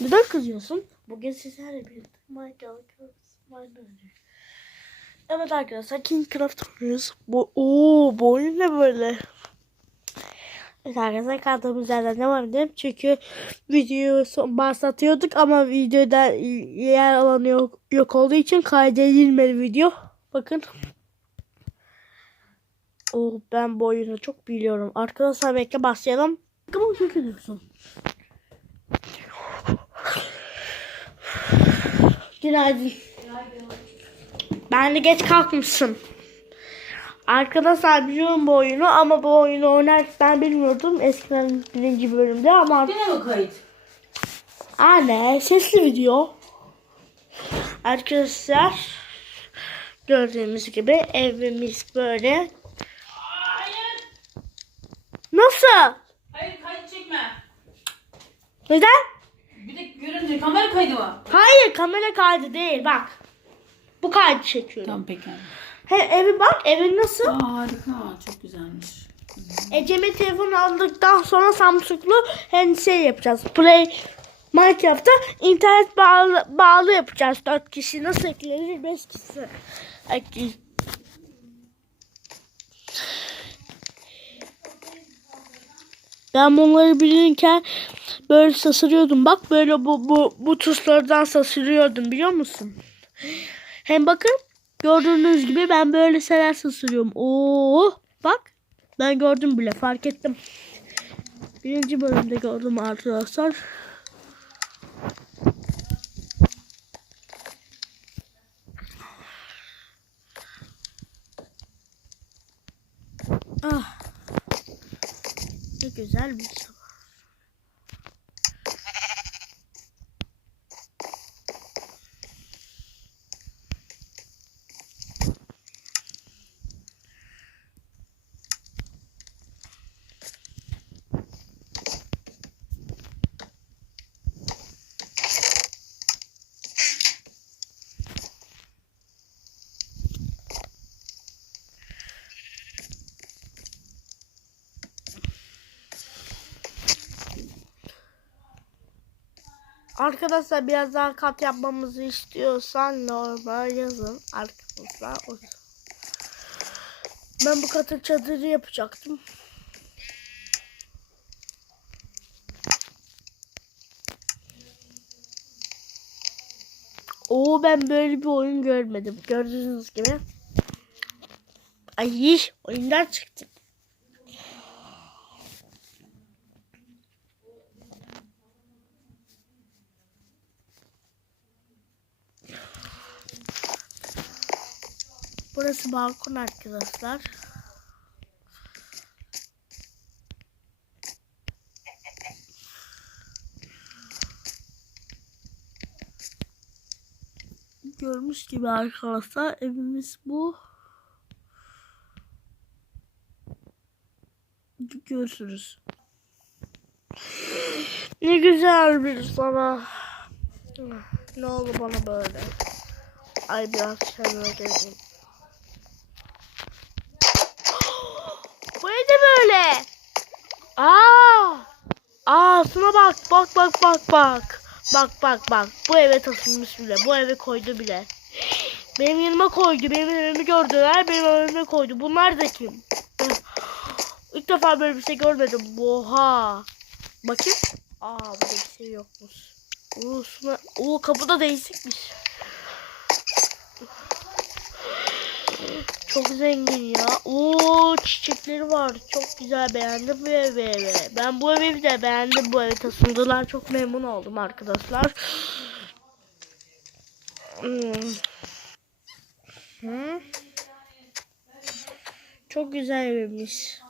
Neden kızıyorsun? Bugün sizlerle birlikte Minecraft. Evet arkadaşlar Kingcraft oynuyoruz. Bu, oo, bu oyun ne böyle? Evet arkadaşlar kaldığımız yerden devam edelim. Çünkü videoyu başlatıyorduk ama videoda yer alanı yok, yok olduğu için kaydedilmedi video. Bakın. Oh, ben bu oyunu çok biliyorum. Arkadaşlar bekle başlayalım. Bakın çok gidiyorsun. Günaydın. Ben de geç kalkmışsın. Arkadaşlar biliyorum bu oyunu ama bu oyunu oynarken bilmiyordum. Eskiden birinci bölümde ama Yine mi kayıt? Anne sesli video. Arkadaşlar gördüğünüz gibi evimiz böyle. Hayır. Nasıl? Hayır kayıt çekme. Neden? Bir de görünce kamera kaydı mı? Hayır kamera kaydı değil bak. Bu kaydı çekiyorum. Tamam peki. He, evi bak evin nasıl? Aa harika. Çok güzelmiş. Ecem'e telefon aldıktan sonra Samsung'lu hem şey yapacağız. Play Minecraft'ta internet bağlı, bağlı yapacağız. 4 kişi nasıl eklenir 5 kişi. Ben bunları bilirken böyle sasırıyordum. Bak böyle bu, bu, bu tuşlardan sasırıyordum biliyor musun? Hem bakın gördüğünüz gibi ben böyle şeyler sasırıyorum. Oo bak ben gördüm bile fark ettim. Birinci bölümde gördüm arkadaşlar. Ah. Ne güzel bir Arkadaşlar biraz daha kat yapmamızı istiyorsan normal yazın arkadaşlar. Ben bu katı çadırı yapacaktım. Oo ben böyle bir oyun görmedim. Gördüğünüz gibi. Ay oyundan çıktım. Burası balkon arkadaşlar. Görmüş gibi arkadaşlar evimiz bu. Görüşürüz. Ne güzel bir sana. Ne oldu bana böyle? Ay biraz kendime geleyim. Bu ne de böyle? Aa! Aa şuna bak bak bak bak bak. Bak bak bak. Bu eve taşınmış bile. Bu eve koydu bile. Benim yanıma koydu. Benim evimi gördüler. Benim evime koydu. Bunlar da kim? İlk defa böyle bir şey görmedim. Oha. Bakayım. Aa burada bir şey yokmuş. Şuna... Oo kapıda değişikmiş. Çok zengin ya. Oo çiçekleri var. Çok güzel beğendim bu evi. evi. Ben bu evi de beğendim. Bu evi taşındılar. Çok memnun oldum arkadaşlar. Hmm. Çok güzel evmiş.